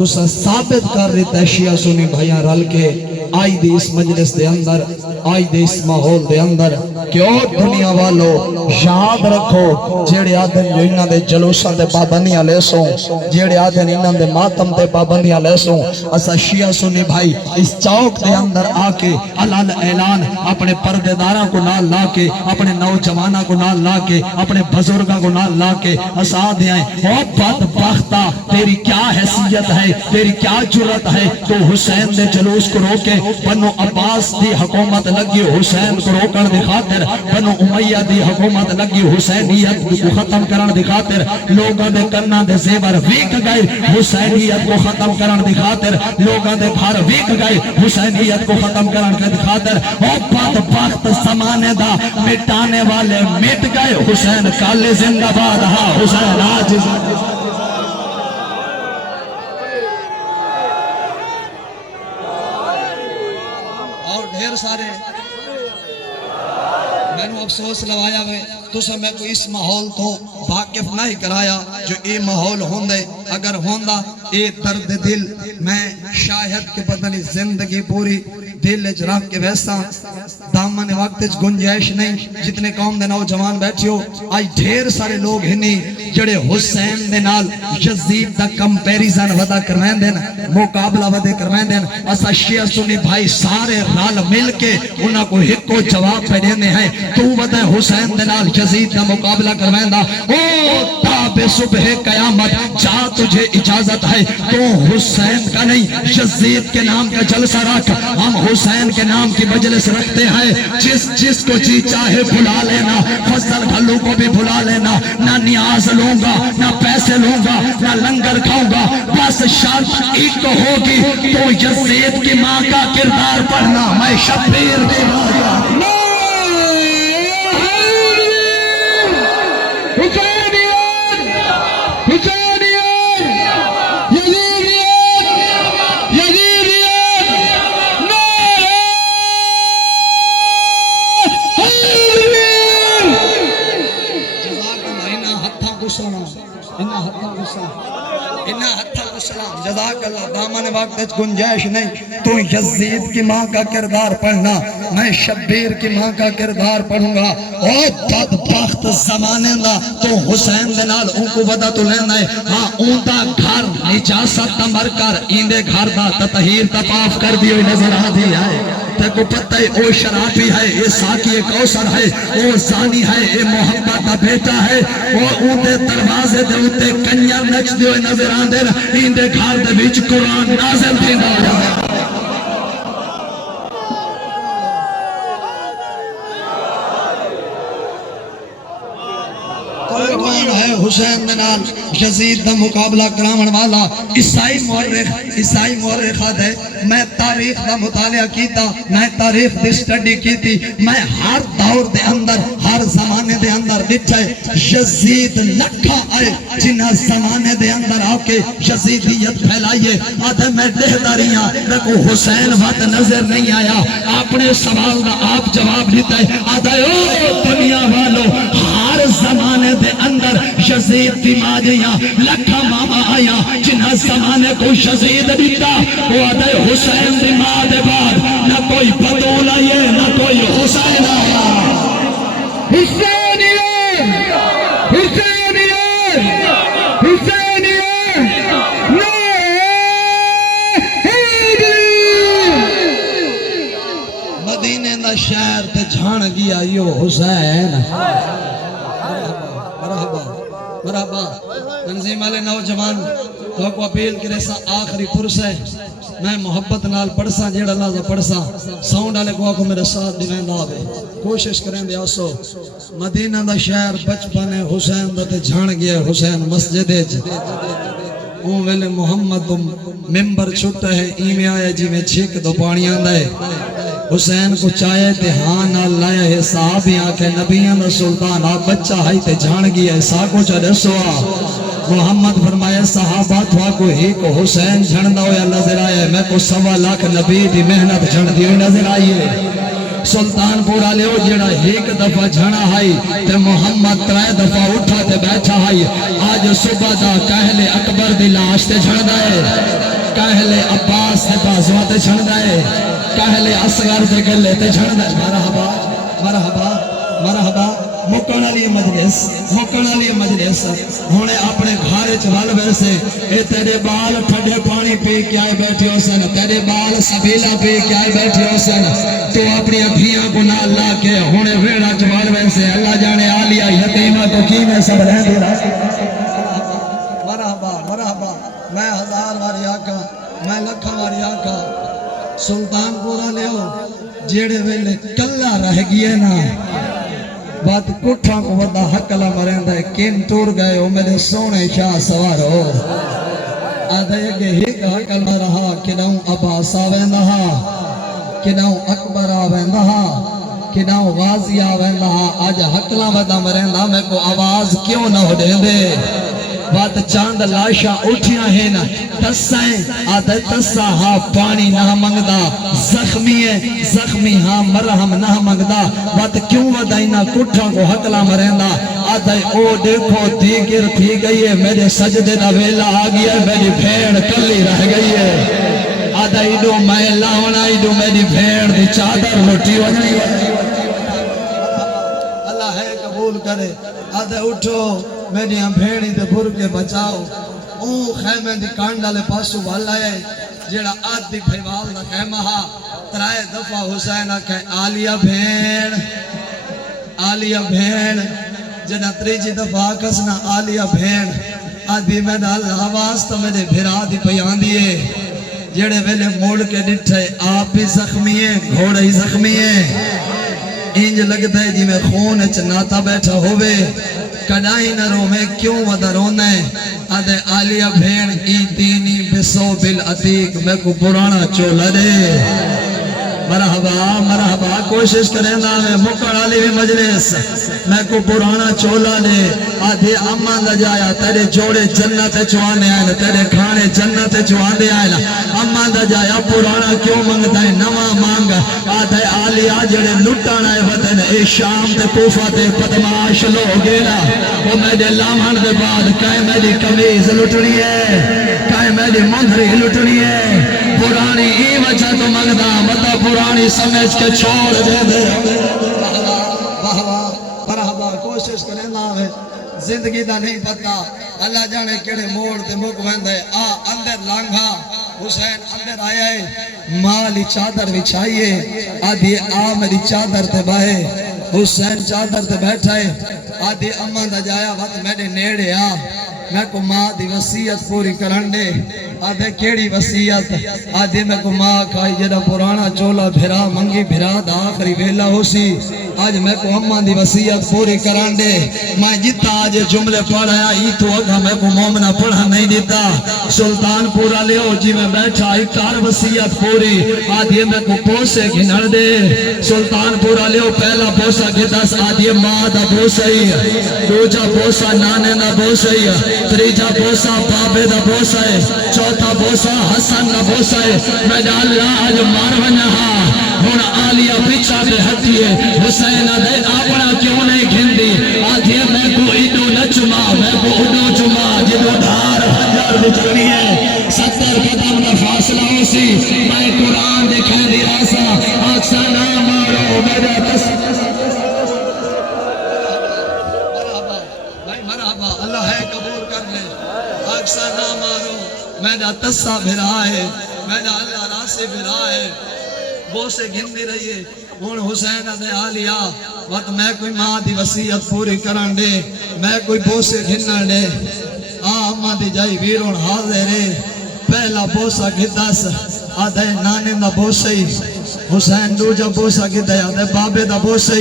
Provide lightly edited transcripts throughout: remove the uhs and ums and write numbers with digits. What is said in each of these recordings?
تو ثابت کر دیتا ہے شیعہ سنی بھائیاں رل کے آئی دی اس مجلس دے اندر آئی دے اس ماحول دے اندر کہ او دنیا والو یاد رکھو جیڑے آدھن جو انہاں دے جلوساں دے پابندیاں لے سوں جیڑے آدھن انہاں دے ماتم دے پابندیاں لے سوں اسا شیعہ سنی بھائی اس چوک دے اندر آ کے علن اعلان اپنے پردے داراں کو نال لا کے اپنے نوجواناں کو نال لا کے اپنے بزرگاں کو نال لا کے اسا دے آئیں او بدبختہ تیری کیا حیثیت ہے تیری کیا جرت ہے تو حسین دے جلوس کو روکے بنو عباس دی حکومت لگی حسین کو روکن دی خاطر بنو امیہ دی حکومت لگی حسینیت کو ختم کرن دی خاطر لوگاں دے کناں دے زیور ویک گئے حسینیت کو ختم کرن دی خاطر لوگاں دے گھر ویک گئے حسینیت کو ختم کرن دی خاطر او بدبخت زمانے دا مٹانے والے مٹ گئے حسین کالے زندہ باد ہاں حسین آج اور ڈھیر سارے میں نے افسوس لوایا ہوئے تو سب میں کوئی اس ماحول تو واقف نہیں کرایا جو اے ماحول ہوندے اگر ہوندہ اے درد دل میں شاہد کے بدنی زندگی پوری دل اجراف کے ویسا دامن وقت گنجائش نہیں جتنے قوم دے نوجوان بیٹھے ہو آج ڈھیر سارے لوگ ہنی جڑے حسین دے نال یزید دا کمپیریزن ودا کروین دین مقابلہ ودے کروین دین اسا شیعہ سنی بھائی سارے رال مل کے انہاں کو ہکو جواب پہ دینے ہیں تو ودا حسین دے نال یزید دا مقابلہ کروین دا او تاب صبح قیامت جا تجھے اجازت ہے تو حسین کا نہیں یزید کے نام کا جلسہ رکھ ہم حسین کے نام کی مجلس رکھتے ہیں جس کو جی چاہے بھلا لینا فضل بھلو کو بھی بھلا لینا نہ نیاز لوں گا نہ پیسے لوں گا نہ لنگر کھاؤں گا بس شرط ایک ہوگی تو یزید کی ماں کا کردار پڑھنا میں شبیر کی ماں جزاک اللہ دامن وقت گنجائش نہیں تو یزید کی ماں کا کردار پڑھنا میں شبیر کی ماں کا کردار پڑھوں گا او بدبخت زمانے دا تو حسین دے نال ان کو ودا تو لینا ہے ہاں اون دا گھر نجاست تمر کر ایندے گھر دا تطہیر تپاف کر دی ہوئی نظر آ دی ہے تے کو پتہ ہے او شرابی ہے اے ساقی کوثر ہے او زانی ہے اے محمد دا بیٹا ہے او اون دے دروازے دے اوتے کنجر نچ دی ہوئی نظر آ دے ایندے گھر دے وچ قرآن نازل تھیندا ہے حسین دنال یزید دا مقابلہ کرامن والا عیسائی مورخ ہے میں تاریخ دا مطالعہ کیتا میں تاریخ دی سٹڈی کیتی میں ہر دور دے اندر ہر زمانے دے اندر دچھے یزید لکھا آئے جنہ زمانے دے اندر آکے یزیدیت پھیلائیے آدھے میں دہداریاں میں کو حسین وقت نظر نہیں آیا اپنے سوال دا آپ جواب لیتا ہے آدھے او دنیا والو ہر زمانے دے اندر یزید دی ماجیاں لکھا ماما آیا جنہ زمانے کو یزید دیتا وہ آدھے حسین دی ماں دے بعد نہ کوئی بدول آئیے نہ کوئی حسین آیا حسینیت حسینیت حسینیت مدینے دا شہر تے جھان گیا یو حسین مرحبا تنظیم والے نوجوان تو کو اپیل کرے سا آخری پرس ہے میں محبت نال پڑھسا جیڑا لازا پڑھسا ساؤنڈ والے کو میرے ساتھ دیویں دا آوے کوشش کریں دے آسو مدینہ دا شہر بچپن ہے حسین دا تے جھان گیا حسین مسجد ہے اون ویلے محمد ممبر چھوٹا ہے ایمیں آیا جی میں چھک دو پانیاں دے حسین کو چاہے تے ہاں نہ لائے ہے صحابی آنکھے نبیان سلطان آپ بچہ ہے تے جھان گیا ہے ساکو چا رسوا محمد فرمایا صحابہ تھوا کو ہی کو حسین جھنڈا ہویا نظر آیا ہے میں کو 1.25 لاکھ نبی دی محنت جھنڈ دی ہوئی نظر آئی ہے سلطان پورا لے ہو جیڑا ایک دفعہ جھنا ہائی تے محمد 3 دفعہ اٹھا تے بیٹھا ہائی آج صبح دا کہلے اکبر دی لاش تے جھنڈا ہے کہلے عباس تے بازواں تے چھڑدا ہے کہلے اصغر تے گلے تے چھڑدا ہے مرحبا مرحبا مرحبا مکن والی مجلس ہونے اپنے گھر چل ویسے اے تیرے بال ٹھنڈے پانی پی کے آئے بیٹھے ہو سن تیرے بال سبیلا پی کے آئے بیٹھے ہو سن تو اپنی دھیاں کو نہ لا کے ہونے ویڑا چل ویسے اللہ جانے آلیا یتیمہ تو کی میں سب رہ دے مرحبا مرحبا میں ہزار واری آکھا میں لکھا واری آکھا سلطان پورا لے ہو جیڑے ویلے کلا رہ گئے نا بات کٹھا کو ودا حقلا مرندہ ہے کن ٹور گئے ہو میرے سونے شاہ سوار ہو آدھے کہ ہی حقل رہا کہ ناؤں عباس آویندہا کہ ناؤں اکبر آویندہا کہ ناؤں غازی آویندہا آج حقلا ودا مرندہ میں کو آواز کیوں نہ ہو دے دے بات چاند لاشا اٹھیا ہے نا تسائیں آدھے تسا ہاں پانی نہ منگدا زخمی ہاں مرہم نہ منگدا بات کیوں ودائینا کٹھا کو حقلا مریندا آدھے او دیکھو دیگر تھی گئی ہے میرے سجدے دا ویلا آگیا ہے میری بھیڑ کلی رہ گئی ہے آدھے ایڈو میں لاؤنا ایڈو میری بھیڑ دی چادر لٹی ونی ہے اللہ ہے قبول کرے آدھے اٹھو میری بھیڑی دے بھر کے بچاؤ او خیمے دی کانڈا لے پاسو والا ہے جیڑا آدھی بھیوال دا خیمہ ہا ترائے دفعہ حسینہ کہے آلیہ بھیڑ جنہ تریجی دفعہ کسنا آلیہ بھیڑ آدھی میں دا اللہ واسطہ میرے بھیرا دی پیان دیئے جیڑے ویلے موڑ کے ڈٹھے آپ بھی زخمی ہیں گھوڑا ہی زخمی ہیں انج لگتا ہے جی میں خون چناتا بیٹھا ہوئے کڑائی نہ رو میں کیوں ودا رونا ہے آدھے آلیہ بھیڑ ای دینی بسو بالعتیق میں کو پرانا چولا دے مرحبا کوشش کریں نا میں مکر علی بھی مجلس میں کو پرانا چولا دے آدھے امان دا جایا تیرے جوڑے جنت چوانے آئے تیرے کھانے جنت چوانے آئے امان دا جایا پرانا کیوں منگتا ہے نوا مانگ آدھے آلیہ جڑے لٹانا ہے وطن اے شام تے کوفہ تے پدماش لو گینا وہ میرے لامن دے بعد کائے میری کمیز لٹنی ہے کائے میری مندری لٹنی ہے پرانی ہی وجہ تو منگتا مطا پرانی سمجھ کے چھوڑ دے دے مرحبا کوشش کریں نا زندگی دا نہیں پتا اللہ جانے کیڑے موڑ تے مک ویندے آ اندر لانگا حسین اندر آیا ہے مالی چادر بچھائیے آدھی آ میری چادر تے بائے حسین چادر تے بیٹھا ہے آدھی امان دا جایا وقت میرے نیڑے آ میں کو ماں دی وسیعت پوری کرن دے آدھے کیڑی وسیعت آدھے میں کو ماں کھائی جڑا پرانا چولا بھرا منگی بھرا دا آخری ویلا ہو سی آج میں کو اماں دی وسیعت پوری کرن دے میں جتا آج جملے پڑھایا ہی تو اگا میں کو مومنہ پڑھا نہیں دیتا سلطان پورا لے ہو جی میں بیٹھا ہی کار وسیعت پوری آدھے میں کو پوسے گھنڑ دے سلطان پورا لے ہو پہلا پوسا گھتا آدھے ماں دا پوسا ہی دوجا پوسا نانے دا پوسا ہی تریجا بوسا بابے دا بوسا ہے چوتھا بوسا حسن دا بوسا ہے میں دا اللہ آج مارونہ ہاں ہون آلیہ پچھا دے ہتی ہے حسین دے آپنا کیوں نہیں گھندی آدھے میں کو ایڈو نچما میں کو اڈو چما جدو دھار ہجر بچنی ہے 70 قدم دا فاصلہ ہو سی میں قرآن دکھے دی راسا آکسا نہ مارو میرا اللہ ہے قبول کر لے آکسا نہ مارو میرا تسا بھرا ہے میرا اللہ راسے بھرا ہے بوسے گھندی رہیے ہون حسین دے آلیا وقت میں کوئی ماں دی وسیعت پوری کرن دے میں کوئی بوسے گھنن دے اماں دی جائی ویرون حاضر ہے پہلا بوسا گھدس آدھے نانے دا بوسے حسین دوجا بوسا گھدے آدھے بابے دا بوسے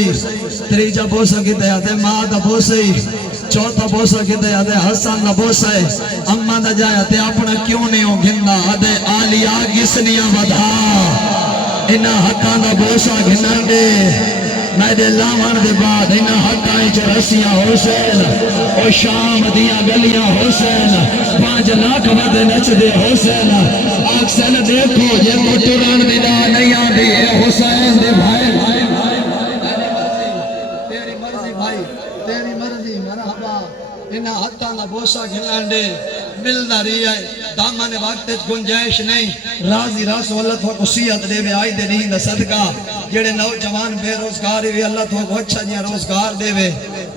تریجا بوسا گھدے آدھے ماں دا بوسے چوتھا بوسا گھدے آدھے حسن دا بوسے اماں دا جایا تے اپنا کیوں نہیں ہو گھندا آدھے آلیا گسنیاں بدھا انہا حقان دا بوسا گھنن دے میں دے لامان دے بعد انہا حقائیں چھ رسیاں حسین او شام دیاں گلیاں حسین 5 لاکھ ود نچ دے حسین آکسن دیکھو یہ موٹران دی دا نہیں آدھی اے حسین دے بھائی تیری مرضی بھائی تیری مرضی مرحبا انہا حقان دا بوسا گھنن دے ملنا رہی ہے دامن وقت گنجائش نہیں راضی رسول اللہ تو وصیت دے وے آئی دے دین دا صدقہ جڑے نوجوان بے روزگار وی اللہ تو اچھا جیا روزگار دے وے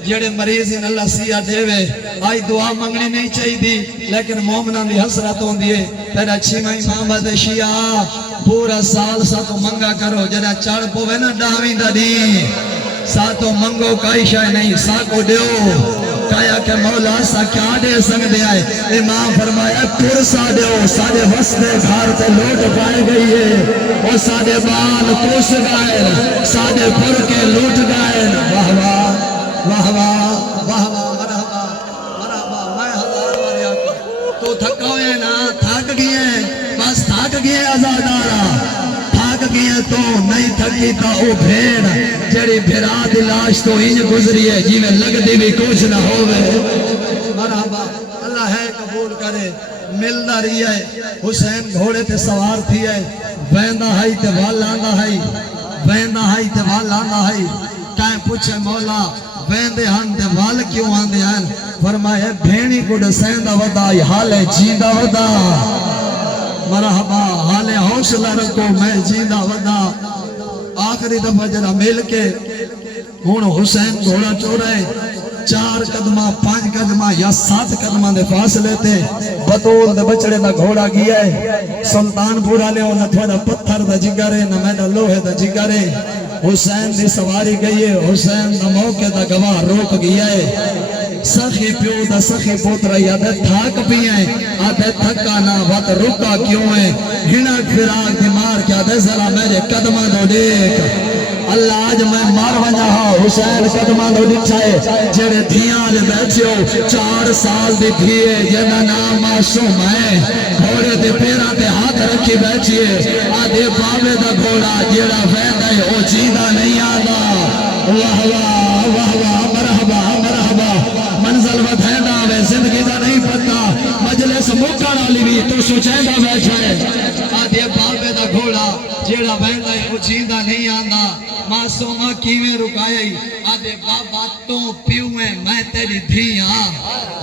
جڑے مریض ہیں اللہ صحت دے وے آئی دعا منگنی نہیں چاہی دی لیکن مومنان دی حسرت ہوندی ہے تیرا چھیمہ امامت شیعہ پورا سال ساتو منگا کرو جڑا چڑھ پوے نا ڈاویں دا دین ساتو منگو کائی شاہ نہیں ساکو دیو کہا کہ مولا سا کیا دے سنگ دے آئے امام فرمایا پرسا دیو سادے وستے گھار تے لوٹ پائے گئی ہے اور سادے بال کوس گائے سادے پر کے لوٹ گائے واہ واہ واہ واہ واہ واہ مرحبا مرحبا میں ہزار بارے آتا تو تھکا ہوئے نا تھک گئے بس تھک گئے آزادارہ تھک گئے تو نہیں تھکی تا او بھیڑ جڑی بھیرا دلاش تو ہی گزری ہے جی میں لگ دی بھی کچھ نہ ہوئے مرحبا اللہ ہے قبول کرے ملنا رہی ہے حسین گھوڑے تے سوار تھی ہے ویندہ ہائی تے والانا ہائی ویندہ ہائی تے والانا ہائی کہیں پوچھے مولا ویندے ہن دے وال کیوں آن دے ہیں فرمائے بھینی گڑ سیندہ ودا حالے جیندہ ودا مرحبا حالے حوصلہ رکھو میں جیندہ ودا آخری دفعہ جرا مل کے ہون حسین گھوڑا چورے 4 قدمہ 5 قدمہ یا 7 قدمہ دے فاصلے تے بطول دے بچڑے دا گھوڑا گیا ہے سلطان پورا لے نہ تھوڑا پتھر دا جگرے نہ میڈا لوہے دا جگرے حسین دی سواری گئی ہے حسین دا موقع دا گواہ روک گیا ہے سخی پیو دا سخی پوترہ یادے تھاک بھی ہیں آدھے تھکا نہ وقت رکا کیوں ہے ہنک فراق دمار کیا دے ذرا میرے قدمہ دو دیکھ اللہ آج میں مار بنا ہاں حسین قدمہ دو دکھائے جڑے دھیاں لے بیٹھے ہو 4 سال دی دھیے جنہ نام معصوم ہے گھوڑے دے پیرہ دے ہاتھ رکھی بیٹھئے آدھے بابے دا گھوڑا جڑا ویندہ ہے او جیدہ نہیں آدھا واہ واہ واہ واہ مرحبا مرحبا منزل ودھیدہ وے زندگی دا نہیں پتا مجلس موقع ڈالی بھی تو سوچیدہ بیٹھا ہے آدھے بابے دا گھوڑا جیڑا ویندہ ہے او جیدہ نہیں آدھا معصومہ کیویں رکائی آدھے بابا تو پیویں میں تیری دھیاں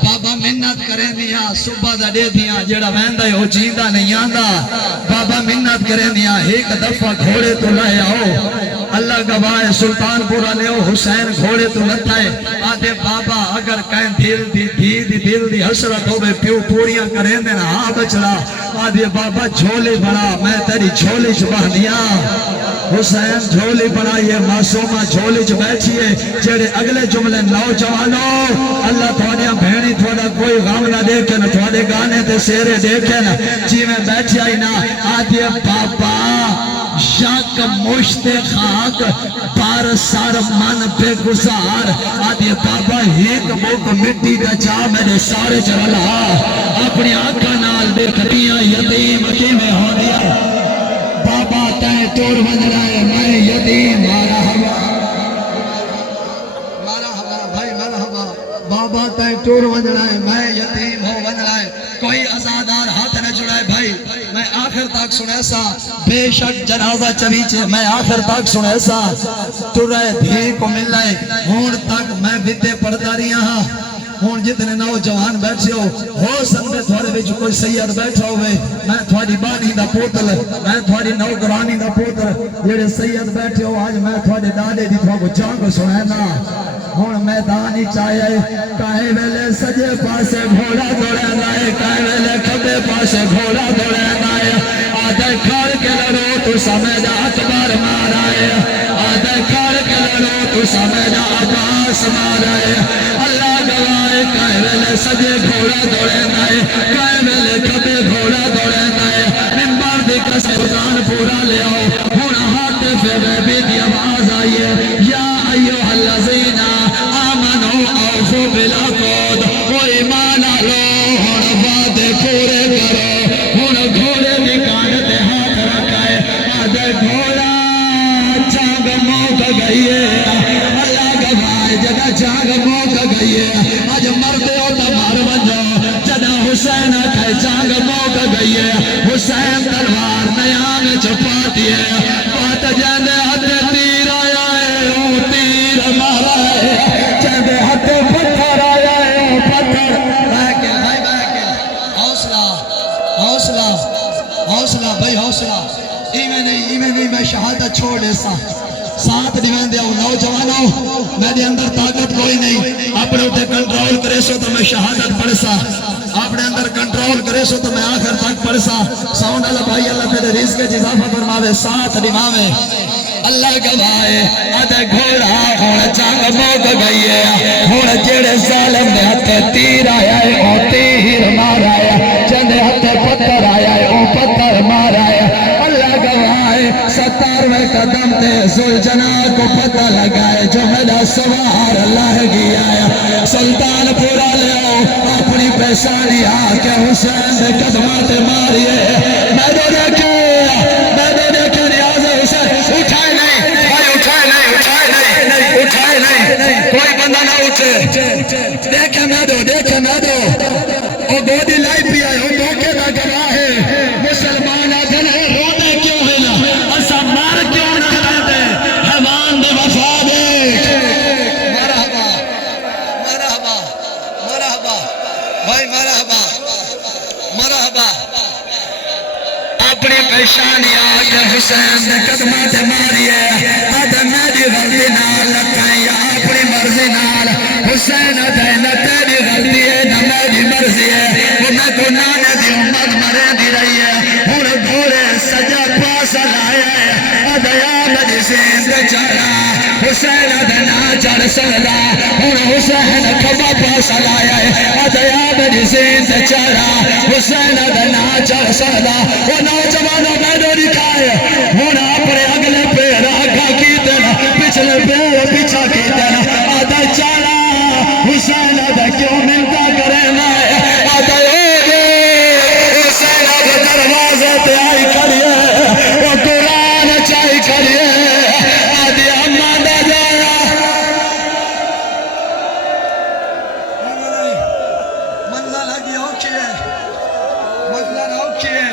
بابا منت کریں دیا صبح دا دے دیا جیڑا ویندہ ہے او جیدہ نہیں آدھا بابا منت کریں دیا ایک دفعہ گھوڑے تو لائے آؤ اللہ گواہ سلطان پورا لے حسین گھوڑے تو لٹھائے آدھے بابا اگر کہیں دل دی حسرت ہوئے پیو پوریاں کریں دینا ہاں بچڑا آدھے بابا جھولی بڑا میں تیری جھولی چبہ دیا حسین جھولی بڑا یہ معصومہ جھولی چ بیٹھئے جڑے اگلے جملے نوجوانوں اللہ تھوڑیاں بھینی تھوڑا کوئی غم نہ دیکھے نہ تھوڑے گانے تے سیرے دیکھے نہ جی میں بیٹھی آئی نا آدھے بابا شاک مشت خاک پار سار من پہ گزار آدھے بابا ایک موک مٹی کا جا میرے سارے چرلا اپنی آنکھا نال دیکھتیاں یتیم کی میں ہو دیا بابا تائیں توڑ بن رہے میں یتیم مرحبا مرحبا بھائی مرحبا بابا تائیں توڑ بن رہے میں یتیم ہو بن رہے کوئی ازادار ہاتھ نہ جڑائے بھائی میں آخر تک سنے سا بے شک جنازہ چویچے میں آخر تک سنے سا تو رہے دھی کو مل رہے ہون تک میں بیتے پڑھتا رہی ہاں ہون جتنے نوجوان بیٹھے ہو سکتے تھوڑے بچ کوئی سید بیٹھا ہوئے میں تھوڑی بانی دا پوتل میں تھوڑی نوگرانی دا پوتل جیڑے سید بیٹھے ہو آج میں تھوڑے دادے دی تھوڑا کو جانگ سنینا ہون میدانی چاہے کہے ویلے سجے پاسے گھوڑا دوڑے نائے کہے ویلے کھبے پاسے گھوڑا دوڑے نائے آدھے کھار کے لڑو تو سمیدہ اکبر مارائے آدھے کھار کے لڑو تو سمیدہ عباس مارائے اللہ گوائے کہے ویلے سجے گھوڑا دوڑے نائے کہے ویلے کھبے گھوڑا دوڑے نائے ممبر دی کسے خزان پورا لے آؤ ہونا ہاتھ فیوے بھی دی آواز آئیے یا ایوہ الذین آمنوا اوفوا بالعقود وہ ایمان آلو ہون وعدے پورے کرو ہون گھوڑے دی کان تے ہاتھ رکھائے آدھے گھوڑا جاگ موک گئی ہے اللہ گواہ جگہ جاگ موک گئی ہے آج مردے ہو تمہار بنجو جدہ حسین کہے جاگ موک گئی ہے حسین تلوار نیان چھپاتی ہے بات جانے ہتھے تیر آیا ہے او تیر مارا ہے جانے ہتھے پتھر آیا ہے او پتھر بیکل بھائی بیکل حوصلہ حوصلہ بھائی حوصلہ ایویں نہیں میں شہادت چھوڑ ایسا ساتھ دیوان دیا نوجوانوں میرے اندر طاقت کوئی نہیں اپنے اتنے کنٹرول کرے سو تو میں شہادت پڑھ سا اپنے اندر کنٹرول کرے سو تو میں آخر تک پڑھ سا ساؤنڈ اللہ بھائی اللہ تیرے رزق اضافہ فرماوے ساتھ دیواوے اللہ گواہے ادھے گھوڑا ہون چنگ موک گئی ہے ہون جڑے ظالم دے ہتھے تیر آیا ہے او تیر مار آیا جندے ہتھے پتھر آیا ہے او پتھر مار آیا اللہ گواہے 17ویں قدم تے ذوالجنا کو پتہ لگائے جو میرا سوار اللہ گیا ہے سلطان پورا لے آؤ اپنی پیشانی آ کے حسین دے قدمات ماریے میں دو دیکھے نیاز حسین اٹھائے نہیں بھائی اٹھائے نہیں کوئی بندہ نہ اٹھے دیکھے میں دو او گودی لائی پی آئے ہوں دھوکے نہ گواہ ہے مسلمان آجن ہے رونے کیوں ہے نا اسا مار کیوں نہ کرتے حیوان دے وفا دیکھ مرحبا بھائی مرحبا اپنی پیشانی آگے حسین دے قدمات ماریے آدھے میری غلطی نال لکھائیں یا اپنی مرضی نال حسین آدھے نہ تیری غلطی ہے نہ میری مرضی ہے وہ میں کو نانے دی امت مرے دی رہی ہے ہون گھوڑے سجا پاس لائے آدھے آمد زین دے چڑھا حسین آدھے نہ چڑھ سکتا ہون حسین کھبا پاس لائے آدھے آمد زین دے چڑھا حسین آدھے نہ چڑھ سکتا وہ نوجوانوں میں نے دکھائے ہون اپنے اگلے پیر آگا کی دینا پچھلے پیر پیچھا کی دینا آدھے چڑھا حسین آدھے کیوں ملتا کرے میں آدھے حسین آدھے دروازے تے آئی کریے وہ قرآن چاہی کریے آدھے اماں دا جایا منزل لگی اوکھی ہے منزل اوکھی ہے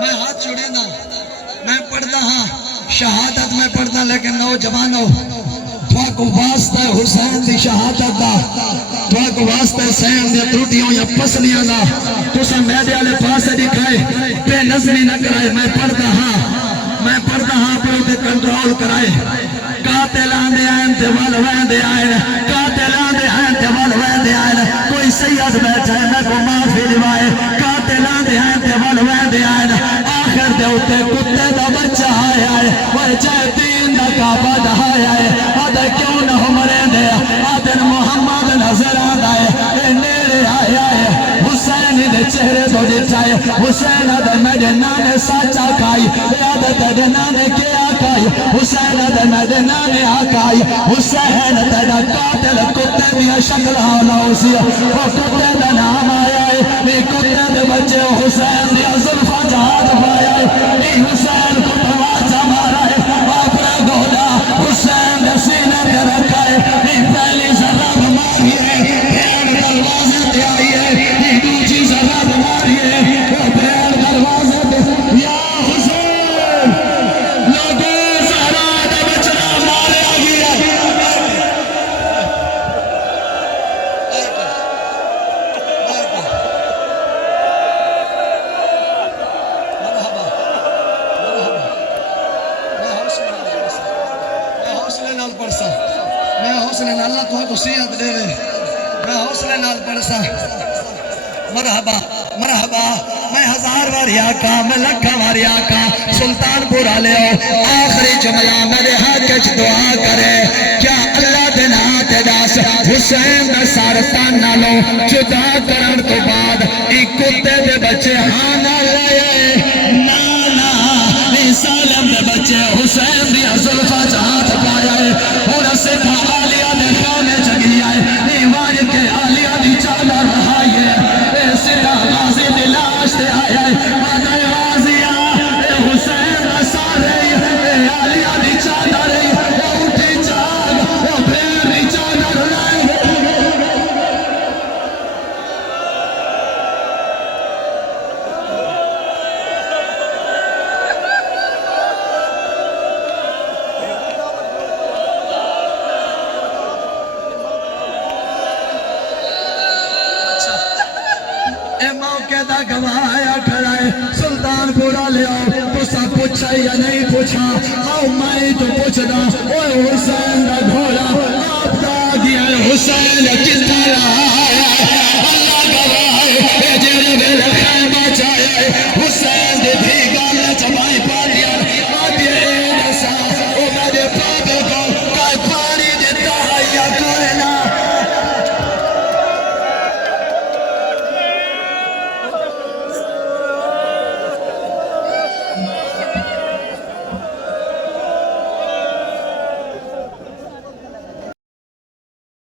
میں ہاتھ چھوڑے نا میں پڑھتا ہاں شہادت میں پڑھتا لیکن نوجوانوں تھوڑا کو واسطہ حسین دی شہادت دا تھوڑا کو واسطہ حسین دی تروٹیوں یا پسلیاں دا تو سا میڈیا لے پاسے دکھائے بے نظمی نہ کرائے میں پڑھتا ہاں پر ہوتے کنٹرول کرائے قاتلان دے آئین تے والوین دے آئین قاتلان دے آئین تے والوین دے آئین کوئی سید بیٹھا ہے میں کو معافی دیوائے قاتلان دے آئین تے والوین دے آئین آخر دے ہوتے کتے دا بچہ آئے وہ چاہے دین دا کعبہ دا آئے آدھے کیوں نہ ہمرے دے آدھے محمد نظر آدھائے اے نیرے آئے حسین دے چہرے دو جتائے حسین آدھے میرے نانے ساچا کھائی آدھے تیرے نانے کیا کھائی حسین آدھے میرے نانے آکائی حسین تیرا قاتل کتے دیا شکل آناؤسی وہ کتے دا نام آیا ہے یہ کتے دے بچے حسین دیا ظلفہ جہاد پایا ہے یہ حسین کو تواجہ مارا ہے اپنا گولا حسین دے سینے دے رکھا ہے یہ پہلی ضرب ماری ہے پھر دروازے دے آئی ہے یہ دوچی ضرب ماری ہے پھر دروازے دے یا حسین لوگوں زہرا دے بچنا مارے آگی ہے میں حوصلے نال اللہ تو صحت دے میں حوصلے نال پڑھسا مرحبا میں 1000 بار آقا میں لکھا بار آقا سلطان پورا لے آخری جملہ میرے حق وچ دعا کرے کیا اللہ دے نات داس حسین دا سر تن نالوں جدا کرن تو بعد ایک کتے دے بچے ہاں نہ لائے نانا سالم دے بچے حسین دی زلفہ جہات پایا ہے اور سکھا آلیہ دے خانے چگی آئے نیوان کے آلیہ دی چادر رہائی ہے اے سکھا غازی دی لاش دے آیا ہے مادہ غازیہ اے حسین رسا رہی اے آلیہ دی چادر رہی اے اٹھی چاگ اے پھر دی چادر رہی موقع دا گوایا کھڑائے سلطان پورا لے آؤ تو سب پوچھا یا نہیں پوچھا آؤ میں تو پوچھنا اوہ حسین دا گھوڑا آپ دا گیا حسین کس طرح